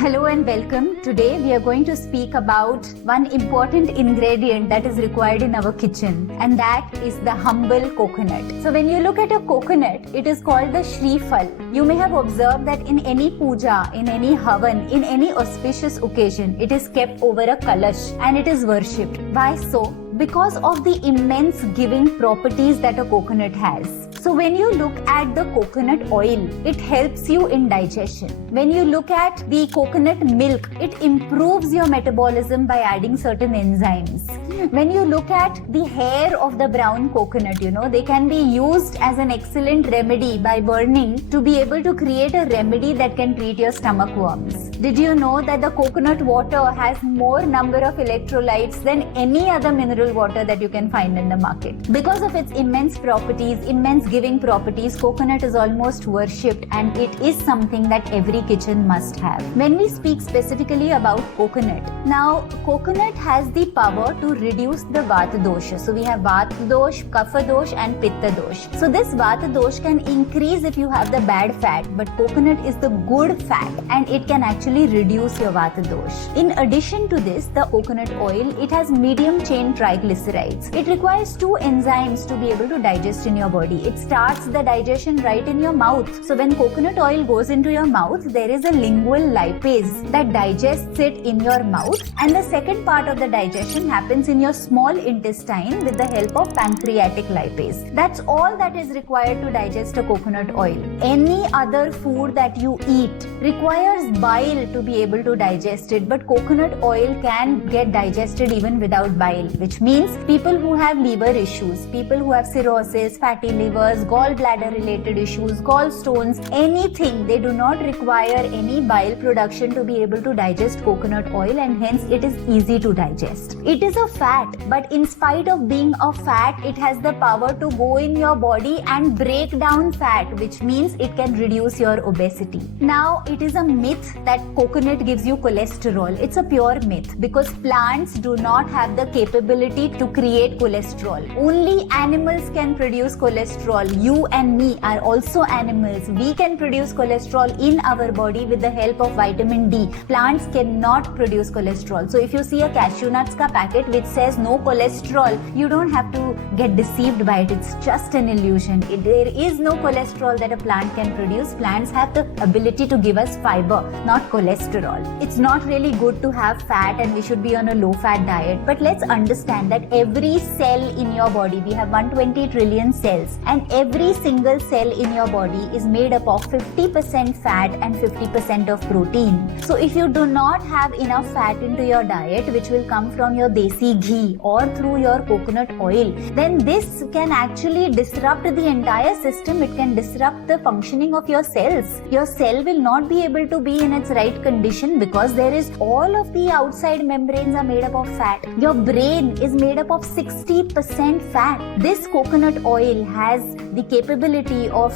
Hello and welcome. Today we are going to speak about one important ingredient that is required in our kitchen, and that is the humble coconut. So when you look at a coconut, it is called the Shreefal. You may have observed that in any puja, in any havan, in any auspicious occasion, it is kept over a kalash and it is worshipped. Why so? Because of the immense giving properties that a coconut has. So when you look at the coconut oil, it helps you in digestion. When you look at the coconut milk, it improves your metabolism by adding certain enzymes. When you look at the hair of the brown coconut, they can be used as an excellent remedy by burning to be able to create a remedy that can treat your stomach worms. Did you know that the coconut water has more number of electrolytes than any other mineral water that you can find in the market? Because of its immense properties, immense giving properties, coconut is almost worshipped, and it is something that every kitchen must have. When we speak specifically about coconut, now coconut has the power to reduce the vata dosha. So we have vata dosh, kapha dosh and pitta dosh. So this vata dosh can increase if you have the bad fat, but coconut is the good fat and it can actually reduce your vata dosh. In addition to this, the coconut oil, it has medium chain triglycerides. It requires 2 enzymes to be able to digest in your body. It starts the digestion right in your mouth. So when coconut oil goes into your mouth, there is a lingual lipase that digests it in your mouth, and the second part of the digestion happens in your small intestine with the help of pancreatic lipase. That's all that is required to digest a coconut oil. Any other food that you eat requires bile to be able to digest it, but coconut oil can get digested even without bile, which means people who have liver issues, people who have cirrhosis, fatty livers, gallbladder related issues, gallstones, anything, they do not require any bile production to be able to digest coconut oil, and hence it is easy to digest. It is a fat, but in spite of being a fat, it has the power to go in your body and break down fat, which means it can reduce your obesity. Now, it is a myth that coconut gives you cholesterol. It's a pure myth, because plants do not have the capability to create cholesterol. Only animals can produce cholesterol. You and me are also animals. We can produce cholesterol in our body with the help of vitamin D. Plants cannot produce cholesterol. So if you see a cashew nuts ka packet which says no cholesterol, you don't have to get deceived by it. It's just an illusion. There is no cholesterol that a plant can produce. Plants have the ability to give us fiber, not cholesterol. It's not really good to have fat, and we should be on a low fat diet. But let's understand that every cell in your body, we have 120 trillion cells, and every single cell in your body is made up of 50% fat and 50% of protein. So if you do not have enough fat into your diet, which will come from your desi ghee or through your coconut oil, then this can actually disrupt the entire system. It can disrupt the functioning of your cells. Your cell will not be able to be in its right condition because there is all of the outside membranes are made up of fat. Your brain is made up of 60% fat. This coconut oil has the capability of,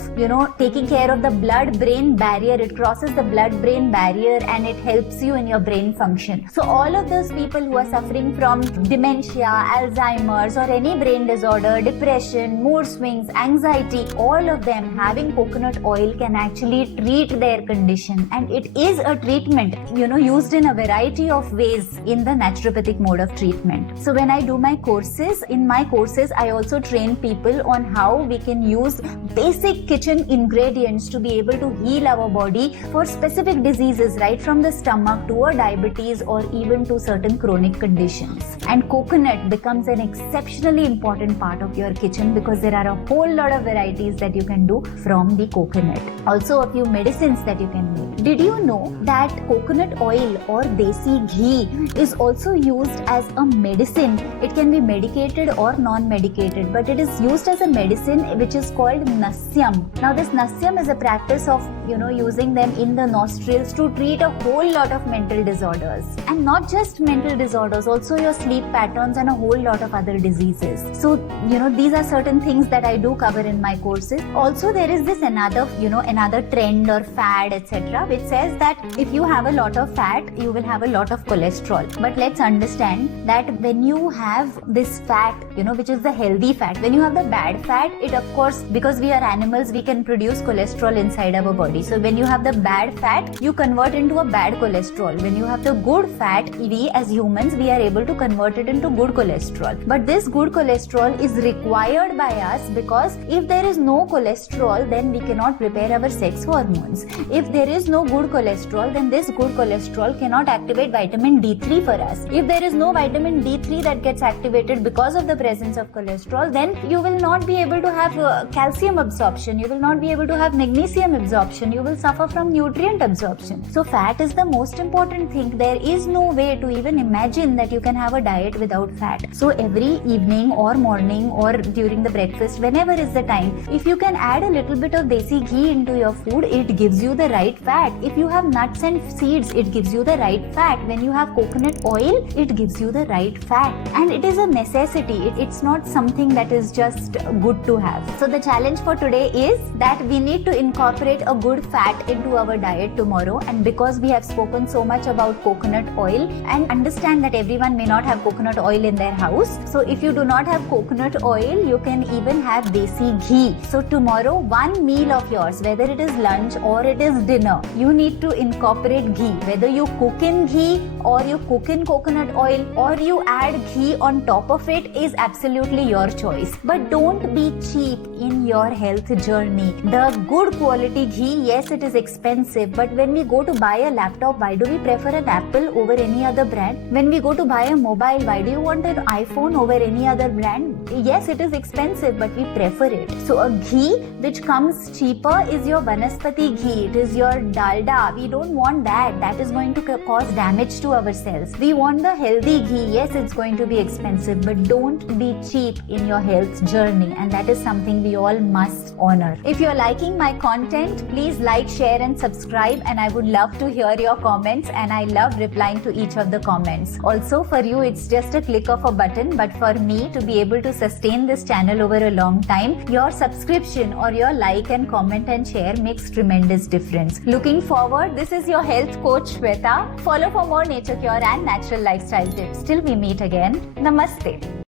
taking care of the blood-brain barrier. It crosses the blood-brain barrier and it helps you in your brain function. So all of those people who are suffering from dementia, Alzheimer's, or any brain disorder, depression, mood swings, anxiety, all of them having coconut oil can actually treat their condition. And it is a treatment, used in a variety of ways in the naturopathic mode of treatment. So when I do my courses, in my courses, I also train people on how we can use basic kitchen ingredients to be able to heal our body for specific diseases, right from the stomach to a diabetes or even to certain chronic conditions. And coconut becomes an exceptionally important part of your kitchen because there are a whole lot of varieties that you can do from the coconut. Also a few medicines that you can make. Did you know that coconut oil or desi ghee is also used as a medicine? It can be medicated or non-medicated, but it is used as a medicine which is called nasyam. Now this nasyam is a practice of using them in the nostrils to treat a whole lot of mental disorders, and not just mental disorders, also your sleep patterns and a whole lot of other diseases. So these are certain things that I do cover in my courses. Also there is this another trend or fad, etc., which says that if you have a lot of fat, you will have a lot of cholesterol. But let's understand that when you have this fat, which is the healthy fat, when you have the bad fat, it of course, because we are animals, we can produce cholesterol inside our body. So when you have the bad fat, you convert into a bad cholesterol. When you have the good fat, we as humans, we are able to convert it into good cholesterol. But this good cholesterol is required by us, because if there is no cholesterol, then we cannot prepare our sex hormones. If there is no good cholesterol, then this good cholesterol cannot activate vitamin D3 for us. If there is no vitamin D3 that gets activated because of the presence of cholesterol, then you will not be able to have calcium absorption, you will not be able to have magnesium absorption, you will suffer from nutrient absorption. So fat is the most important thing. There is no way to even imagine that you can have a diet without fat. So every evening or morning or during the breakfast, whenever is the time, if you can add a little bit of desi ghee into your food, it gives you the right fat. If you have nuts and seeds, it gives you the right fat. When you have coconut oil, it gives you the right fat. And it is a necessity. It's not something that is just good to have. So the challenge for today is that we need to incorporate a good fat into our diet tomorrow. And because we have spoken so much about coconut oil, and understand that everyone may not have coconut oil in their house. So if you do not have coconut oil, you can even have desi ghee. So tomorrow, one meal of yours, whether it is lunch or it is dinner, you need to incorporate ghee. Whether you cook in ghee or you cook in coconut oil or you add ghee on top of it is absolutely your choice. But don't be cheap in your health journey. The good quality ghee, yes, it is expensive, but when we go to buy a laptop, why do we prefer an Apple over any other brand? When we go to buy a mobile, why do you want an iPhone over any other brand? Yes, it is expensive, but we prefer it. So a ghee which comes cheaper is your Vanaspati ghee. It is your dalda. We don't want that. That is going to cause damage to our cells. We want the healthy ghee. Yes, it's going to be expensive, but don't be cheap in your health journey. And that is something we all must honor. If you're liking my content, please like, share and subscribe. And I would love to hear your comments, and I love replying to each of the comments. Also, for you, it's just a click of a button, but for me to be able to sustain this channel over a long time, your subscription or your like and comment and share makes tremendous difference. Looking forward, this is your health coach Shweta. Follow for more nature cure and natural lifestyle tips. Till we meet again, Namaste.